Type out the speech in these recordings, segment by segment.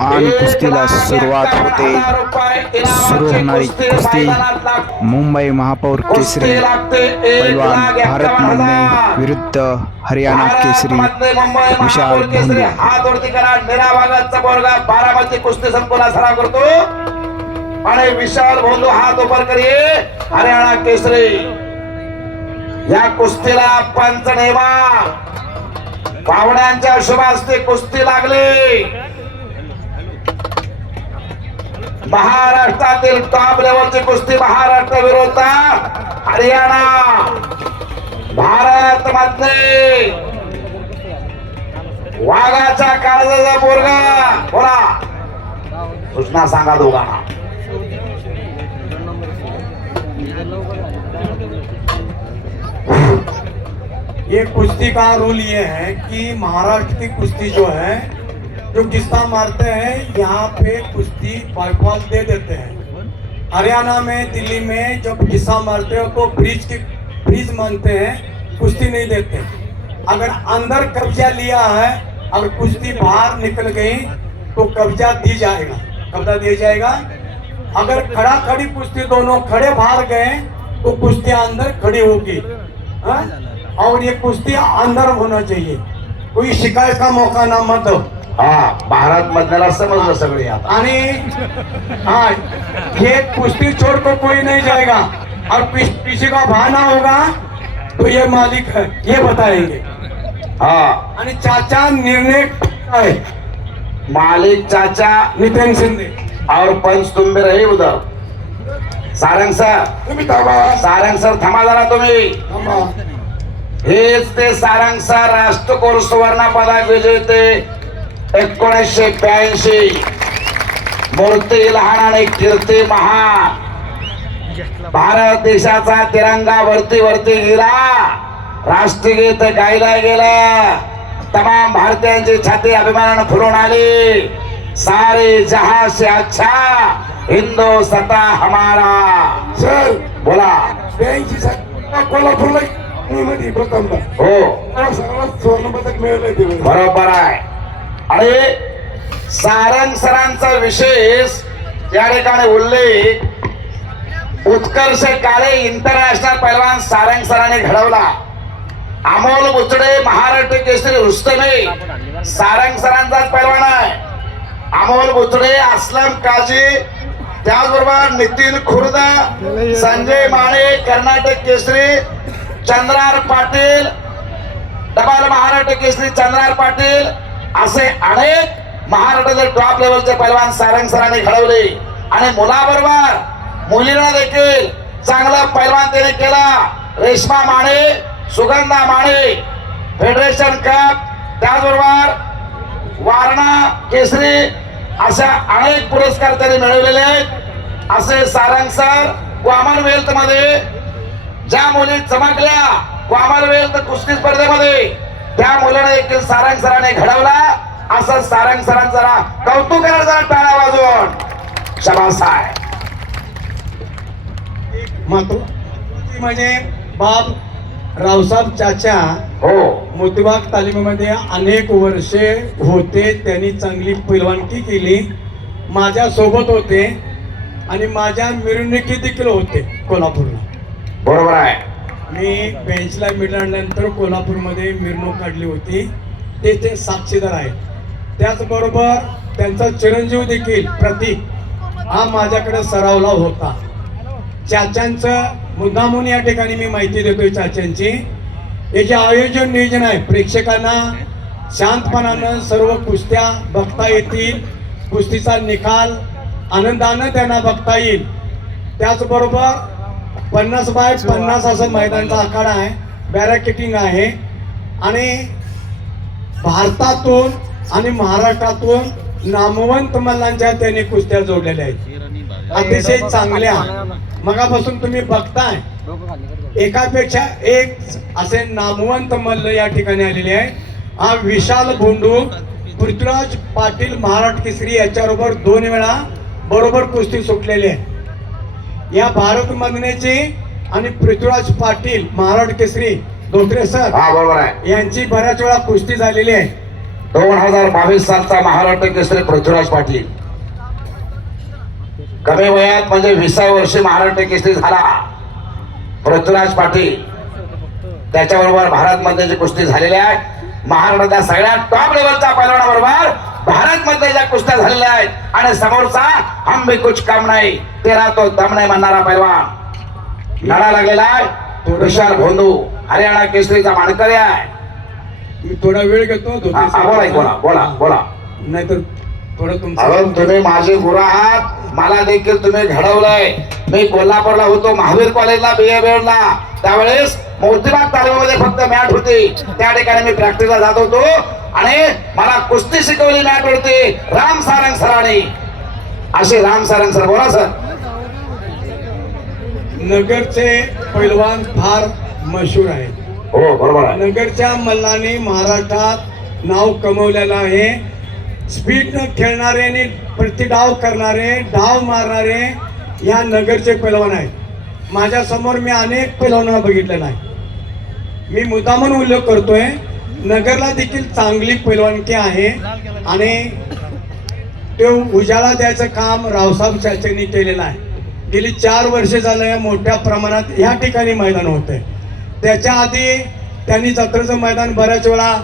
आणि कुस्तीला सुरुवात होते. सुरू होणारी कुस्ती मुंबई महापौर केसरी पैलवान भारत मधने विरुद्ध हरियाणा केसरी विशाल भोंदू. हात वरती करा. निळा भागाचा बोर्गा बारामती कुस्ती संकुला सराव करतो आणि विशाल भोंदू हात ऊपर करिये. हरियाणा केसरी या कुस्तीला पंचनेमा पाहुण्यांच्या शुभास्ते कुस्ती लागली. महाराष्ट्रातील टॉप लेवलची कुस्ती महाराष्ट्र विरुद्ध हरियाणा. भारत मध्ये वाघाच्या काळजाचा पोरगा. बोला सूचना सांगा दोघांना. ये कुश्ती का रूल ये है कि महाराष्ट्र की कुश्ती जो है, जो किस्सा मारते हैं यहाँ पे कुश्ती बाईपास दे देते हैं. हरियाणा में, दिल्ली में जब किस्सा मारते हो तो ब्रिज मानते हैं, कुश्ती नहीं देते. अगर अंदर कब्जा लिया है, अगर कुश्ती बाहर निकल गई तो कब्जा दी जाएगा, कब्जा दिया जाएगा. अगर खड़ा खड़ी कुश्ती दोनों खड़े बाहर गए तो कुश्ती अंदर खड़ी होगी. हाँ? और ये कुश्ती अंदर होना चाहिए, कोई शिकायत का मौका ना मत दो. हा भारत मधल्याला समजलं सगळे आता. आणि हाँ, ये कुश्ती छोड़ को कोई नहीं जाएगा और किसी का बहाना होगा तो ये मालिक है, ये बताएंगे. हा आणि चाचा निर्णय है, मालिक चाचा नितिन शिंदे. और पंच तुम भी रहे उधर. सारंग सर, तुम्ही थांबा. सारंग सर थांबा जरा तुम्ही. हेच ते सारंग सर राष्ट्रकुल सुवर्ण पदक विजेते 1982. मूर्ती लहान आणि कीर्ती महान. भारत देशाचा तिरंगा वरती वरती गेला. राष्ट्रगीत गायला गेला. तमाम भारतीयांची छाती अभिमानाने फुलून आली. सारे जहां से अच्छा हिंदुस्तान हमारा. सर बोला. कोल्हापूरला हो स्वर्ण पदक मिळवलंय. बरोबर आहे. आणि सारंग सरांचा विशेष या ठिकाणी उल्लेख उत्कर्ष काळे इंटरनॅशनल पैलवान सारंग सरांनी घडवला. अमोल बुचडे महाराष्ट्र केसरी रुस्तमे सारंग सरांचाच पैलवान आहे. अमोल बुचडे, असलम काजी, त्याचबरोबर नितीन खुर्द, संजय माने कर्नाटक केसरी, चंद्रार पाटील डबल महाराष्ट्र केसरी चंद्रार पाटील, असे अनेक महाराष्ट्रातील टॉप लेवलचे पैलवान सारंग सरांनी घडवले. आणि मुलाबरोबर मुलींना देखील चांगला पैलवान त्याने केला. रेश्मा माने, सुगंधा माने फेडरेशन कप, त्याचबरोबर वारणा केसरी, अशा अनेक पुरस्कार त्यांनी मिळवलेले आहेत. असे सारंग सर कॉमनवेल्थ मध्ये ज्या मुली चमकल्या कॉमनवेल्थ कुस्ती स्पर्धेमध्ये, त्या मुलाने देखील सारंग सरांनी घडवला. असं सारंग सरांचा कौतुक करा जरा टाळ्या वाजवून. शाबास आहे. म्हणजे बाप रावसाहेब चाचा हो मोतीबाग तालिमीमध्ये अनेक वर्षे होते. त्यांनी चांगली पैलवानकी केली. माझ्या सोबत होते आणि माझ्या मिरवणुकी देखील होते कोल्हापूरला. बरोबर आहे. मी बेंचला मिळाल्यानंतर कोल्हापूरमध्ये मिरवणूक काढली होती. ते साक्षीदार आहेत. त्याचबरोबर त्यांचा चिरंजीव देखील प्रतीक हा माझ्याकडे सरावला होता. चाच्यांचं मुद्दामून या ठिकाणी मी माहिती देतोय. चाच्यांची हे जे आयोजन नियोजन आहे, प्रेक्षकांना शांतपणानं सर्व कुस्त्या बघता येतील. कुस्तीचा निकाल आनंदानं त्यांना बघता येईल. त्याचबरोबर 50x50 असं मैदानाचा आखाडा आहे. बॅरिकेडिंग आहे आणि भारतातून आणि महाराष्ट्रातून नामवंत मल्लांच्या त्यांनी कुस्त्या जोडलेल्या आहेत. अतिशय चांगल्या. मगापासून तुम्ही बघताय एकापेक्षा एक असे नामवंत मल्ल या ठिकाणी आलेले आहे. हा विशाल भोंडू, पृथ्वीराज पाटील महाराष्ट्र केसरी याच्याबरोबर 2 वेळा बरोबर कुस्ती सुटलेली आहे. या भारत मधनेची आणि पृथ्वीराज पाटील महाराष्ट्र केसरी धोत्रे सर बरोबर आहे. यांची बऱ्याच वेळा कुस्ती झालेली आहे. 2022 सालचा महाराष्ट्र केसरी पृथ्वीराज पाटील कमी वयात म्हणजे 20व्या वर्षी महाराष्ट्र केसरी झाला पृथ्वीराज पाटील. त्याच्याबरोबर भारत मधल्या कुस्ती झालेल्या आहेत महाराष्ट्राच्या सगळ्यात टॉप लेवलच्या पैलवानाबरोबर भारत मधल्या ज्या कुस्त्या झालेल्या आहेत आणि समोरचा हम भी कुछ काम नाही तेरा तो दम नाही म्हणणारा पैलवान लढा लागलेला आहे. विशाल भोंदू हरियाणा केसरीचा मानकरी आहे. मी थोडा वेळ घेतो बोला नाहीतर थोडं अहो तुम्ही माझे गुरु आहात. मला देखील तुम्ही घडवलंय. मी कोल्हापूरला होतो महावीर कॉलेजला BA ला त्यावेळेस मोतीबाग तालुक्यामध्ये फक्त मॅट होती. त्या ठिकाणी मी प्रॅक्टिसला जात होतो आणि मला कुस्ती शिकवली मॅट वरती राम सारंग सरांनी. असे राम सारंग सर बोला सर. नगरचे पैलवान फार मशहूर आहेत. हो बरोबर आहे. नगरच्या मल्लांनी महाराष्ट्रात नाव कमवलेलं आहे. स्पीडनं खेळणारे आणि प्रति डाव करणारे डाव मारणारे या नगरचे पैलवान आहेत. माझ्या समोर मी अनेक पैलवानांना बघितलेलं आहे. मी मुद्दामून उल्लेख करतोय नगरला देखील चांगली पैलवानकी आहे आणि ते उजाळा द्यायचं काम रावसाहेब चाचेंनी केलेलं आहे. गेली 4 वर्ष झालं या मोठ्या प्रमाणात या ठिकाणी मैदान होते. त्याच्या आधी त्यांनी जत्रेचं मैदान बऱ्याच वेळा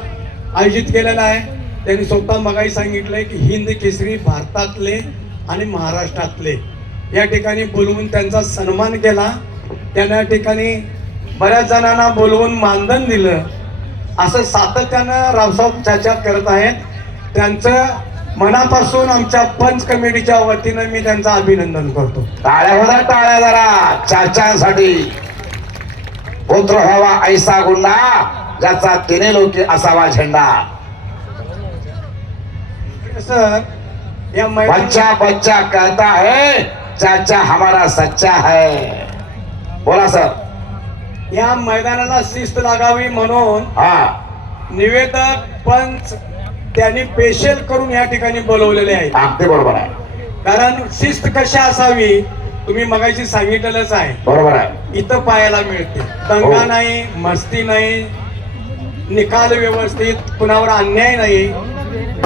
आयोजित केलेलं आहे. त्यांनी स्वतः मगाही सांगितलंय की हिंद केसरी भारतातले आणि महाराष्ट्रातले या ठिकाणी बोलवून त्यांचा सन्मान केला. त्यांना या ठिकाणी बऱ्याच जणांना बोलवून मानधन दिलं. असं सातत्यानं रावसाहेब चाचा करत आहेत. त्यांचं मनापासून आमच्या पंच कमिटीच्या वतीनं मी त्यांचं अभिनंदन करतो. टाळ्या जरा चाचांसाठी. पुत्र व्हावा ऐसा गुंडा ज्याचा तिने लोकी असावा झेंडा. सर या बच्चा बच्चा कहता है चाचा हमारा सच्चा है. बोला सर. या मैदानाला शिस्त लागावी म्हणून निवेदक पंच त्यांनी स्पेशल करून या ठिकाणी बोलवलेले आहेत. अगदी बरोबर आहे. कारण शिस्त कशी असावी तुम्ही मगाशी सांगितलेलंच आहे. बरोबर आहे. इथं पाहायला मिळते दंगा नाही मस्ती नाही निकाल व्यवस्थित कुणावर अन्याय नाही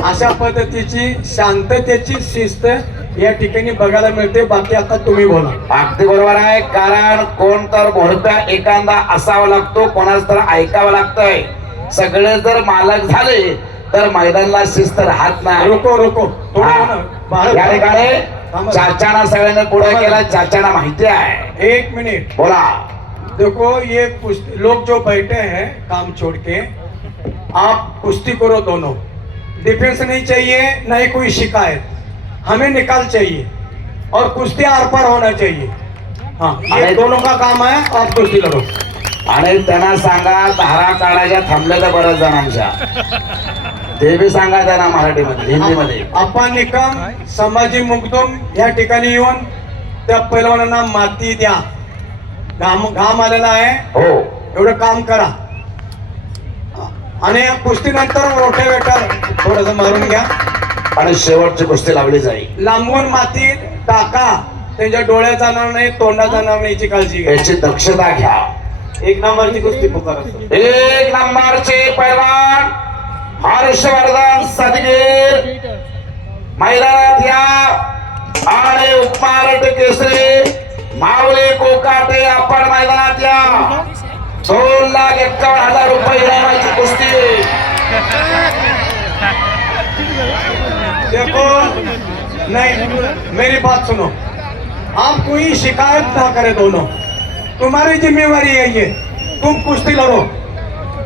अशा पद्धतीची शांततेची शिस्त या ठिकाणी बघायला मिळते. बाकी आता तुम्ही बोला. अगदी बरोबर आहे. कारण कोण तर भोरप्या एखादा असावा लागतो कोणाच तर ऐकावं लागतंय. सगळे जर मालक झाले तर मैदानाला शिस्त राहत नाही. रोको या ठिकाणी चाचाना सगळ्यांनी पुढे केला. चाचाना माहिती आहे. 1 मिनिट बोला. देखो ये लोग जो बैठे हैं काम छोड़ के आप कुश्ती करो. दोनों डिफेंस नहीं चाहिए नहीं कोई शिकायत. हमें निकाल चाहिए और कुश्ती आर पार होना चाहिए. हाँ ये दोनों का काम है. आप कुश्ती लड़ो. आणि त्यांना सांगा धारा काढायच्या थांबल्या तर बऱ्याच जणांच्या ते बी सांगा त्यांना मराठीमध्ये हिंदीमध्ये. आपण निकम संभाजी मुकदम या ठिकाणी येऊन त्या पैलवानांना माती द्या. घाम आलेला आहे. हो एवढं काम करा आणि कुस्तीनंतर रोटेवेटर थोडस मारून घ्या आणि शेवटची कुस्ती लावली जाईल. लांबून माती टाका. त्यांच्या डोळ्यात जाणार नाही तोंडात जाणार नाही याची काळजी घ्या. याची दक्षता घ्या. 1 नंबरची कुस्ती पुकार. 1 नंबरचे पैलवान हर्षवर्धन सदगीर मैदानात या आणि उपमहाराष्ट्र केसरी माऊली कोकाटे आपण मैदानात या. 2,51,000 रुपये इनामाची कुस्ती. देखो नहीं मेरी बात सुनो. आप कोई शिकायत ना करे. दोनों तुम्हारी जिम्मेवारी है. ये तुम कुश्ती लड़ो.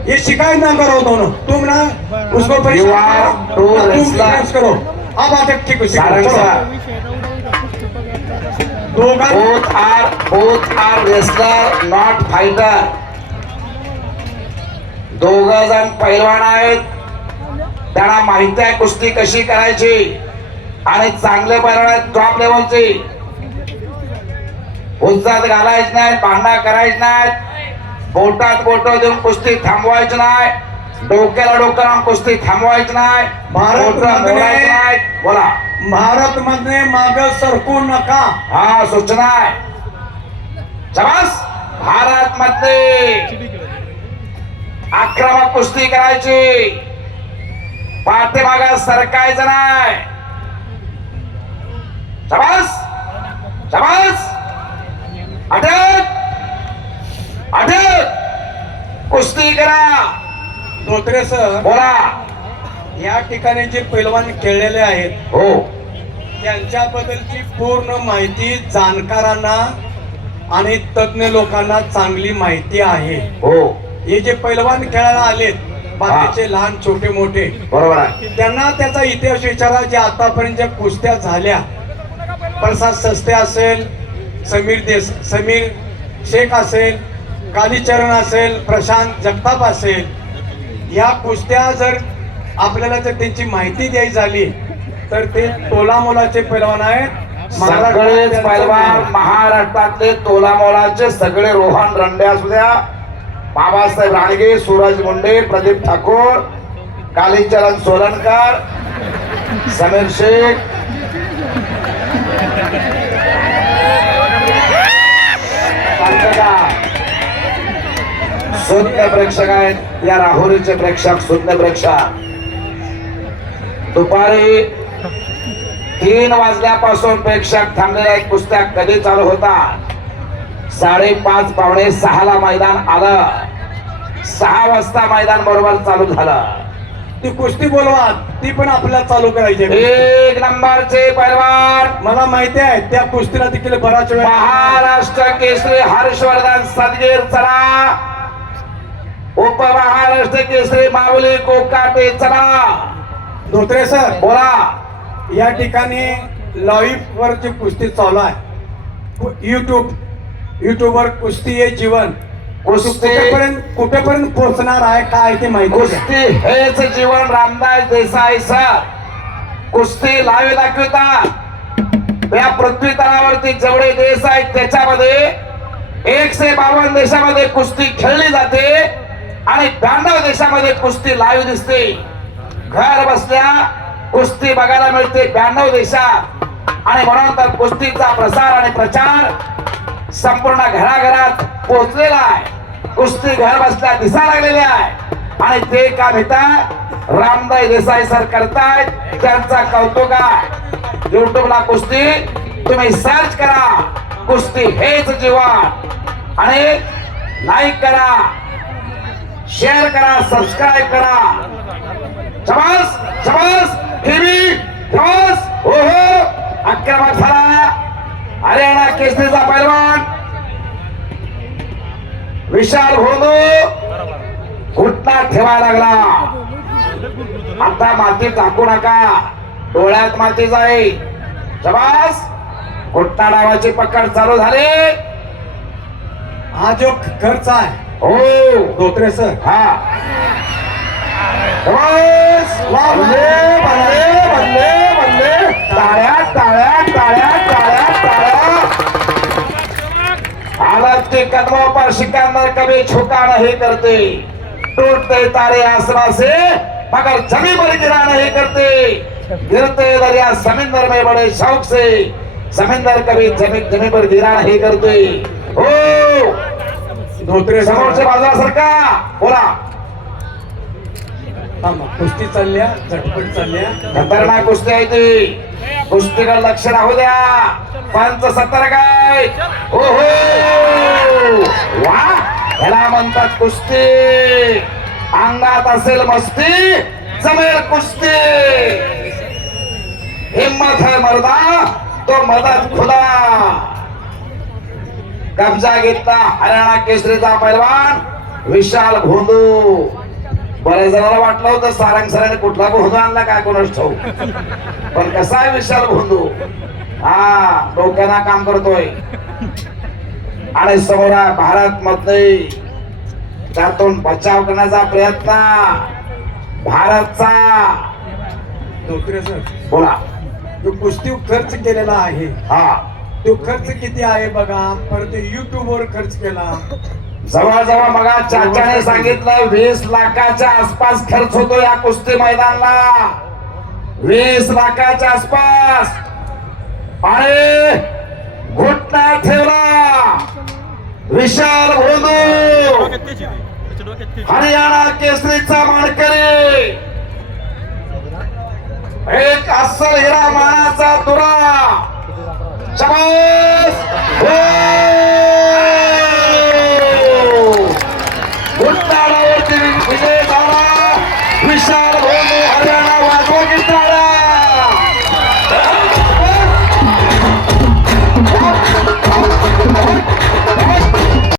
ये शिकायत ना करो. दोनों तुम ना उसको डिफेंस करो. अब आते ठीक both are wrestler not fighter. दोघ जण पैलवान आहेत. त्यांना माहिती आहे कुस्ती कशी करायची आणि चांगले पैलवान आहेत टॉप लेवलचे. उज्जात घालायच नाही भांडा करायच नाही. बोटात बोट देऊन कुस्ती थांबवायची नाही. डोक्याला डोक्याला कुस्ती थांबवायची नाही. बोला. भारत मध्ये माग सरकू नका. हा सूचना आहे. शाबास. भारत मध्ये आक्रमक कुस्ती करायची. पाठीमागा सरकायचं नाही. शाबास शाबास. अटक अटक. कुस्ती करा. धोत्रे सर, बोला. या ठिकाणी जे पैलवान खेळलेले आहेत हो त्यांच्याबद्दलची पूर्ण माहिती जाणकारांना आणि तज्ञ लोकांना चांगली माहिती आहे. हो हे जे पैलवान खेळायला आलेत बाकीचे लहान छोटे मोठे, बरोबर आहे. त्यांना त्याचा इतिहास विचारा. जे आतापर्यंत ज्या कुस्त्या झाल्या, प्रसाद सस्ते असेल, समीर शेख असेल, कालीचरण असेल, प्रशांत जगताप असेल, या कुस्त्या जर आपल्याला जर त्यांची माहिती द्यायची झाली तर ते तोलामोलाचे पैलवान आहेत. सगळेच पैलवान महाराष्ट्रातले तोलामोलाचे सगळे. रोहन रंडे असू द्या, बाबासाहेब राणगे, सूरज मुंडे, प्रदीप ठाकूर, कालीचरण सोलनकर, समीर शेख, शून्य प्रेक्षक आहेत. या राहुरीचे प्रेक्षक शून्य प्रेक्षक. दुपारी 3 वाजल्यापासून प्रेक्षक थांबलेले आहेत. कुस्त्या कधी चालू होतात? 5:30 पावणे 6ला मैदान आलं. 6 वाजता मैदान बरोबर चालू झालं. ती कुस्ती बोलवा, ती पण आपल्याला चालू करायची. 1 नंबरचे पैलवान, मला माहिती आहे त्या कुस्तीला देखील बराच वेळ महाराष्ट्र केसरी हर्षवर्धन सदगीर चला. उपमहाराष्ट्र केसरी माऊली कोकाटे चला. धोत्रे सर, बोला. या ठिकाणी लाईव्ह वर जी कुस्ती चालू आहे, युट्यूबवर कुस्ती हे जीवन, कुस्ती कुठेपर्यंत पोहोचणार आहे काय ते माहिती द्या. कुस्ती हेच जीवन. रामदास देसाई सर कुस्ती लाईव्ह दाखवतात. या पृथ्वी तलावरती जेवढे देश आहेत त्याच्यामध्ये 152 देशामध्ये कुस्ती खेळली जाते आणि 92 देशामध्ये कुस्ती लाईव्ह दिसते. घर बसल्या कुस्ती बघायला मिळते 92 देशात. आणि म्हणून तर कुस्तीचा प्रसार आणि प्रचार संपूर्ण घराघरात पोहोचलेला आहे. कुस्ती घर बसल्या दिसा लागलेली आहे आणि ते काम इथं रामदास देसाई सर करतायत. त्यांचा कौतुक आहे. युट्यूबला कुस्ती तुम्ही सर्च करा. कुस्ती हेच जीवन. आणि लाईक करा, शेअर करा, सबस्क्राईब करा. शाबास शाबास. टीव्ही शाबास. हो हो. आक्रमक झाला हरियाणा केसरीचा पैलवान विशाल भोंदू. घुटना ठेवायला लागला. आता माती टाकू नका, डोळ्यात माती जाईल. शाबास. घुटना डावाची पकड चालू झाली. हा जो खर्च आहे हो धोत्रे सर, हा. शाबास. बल्ले बल्ले बल्ले बल्ले. टाळ्या टाळ्या टाळ्या टाळ्या टाळ्या. हालत के कदमों पर सिकंदर कभी झुका नहीं करते. टूटते तारे आसमां से मगर जमीन पर गिरा नहीं करते. गिरते दरिया समुद्र में बड़े शौक से, समुद्र कभी जमीन पर गिरा नहीं करते. हो धोत्रे समोरच्या बाजूला सरका. बोला. कुस्ती चालल्या, झटपट चालल्या. खतरनाक कुस्ती आहे ती. कुस्तीकडे लक्ष राहू द्या. पंच सतर्क आहे. हो हो. वा. याला म्हणतात कुस्ती. अंगात असेल मस्ती, जमेल कुस्ती. हिम्मत है मर्दा तो मदत खुदा. कब्जा घेतला हरियाणा केसरीचा पैलवान विशाल भोंदू. बऱ्याच जणांना वाटलं होतं सारंग सरांनी कुठला भोंदू आणला काय कोणाच ठाऊ. पण कसा आहे विशाल भोंदू. हा डोक्याना काम करतोय. आणि समोर भारत मध्ये त्यातून बचाव करण्याचा प्रयत्न भारतचा. धोत्रे सर, बोला. जो कुस्ती खर्च केलेला आहे हा तो खर्च किती आहे बघा. परत युट्यूब वर खर्च केला. जवळजवळ मगा चाचाने सांगितलं 20 लाखाच्या आसपास खर्च होतो या कुस्ती मैदानाला. 20 लाखाच्या आसपास. आणि घुटना ठेवला विशाल भोंदू, हरियाणा केसरीचा मानकरी. एक अस्सल हिरा मानाचा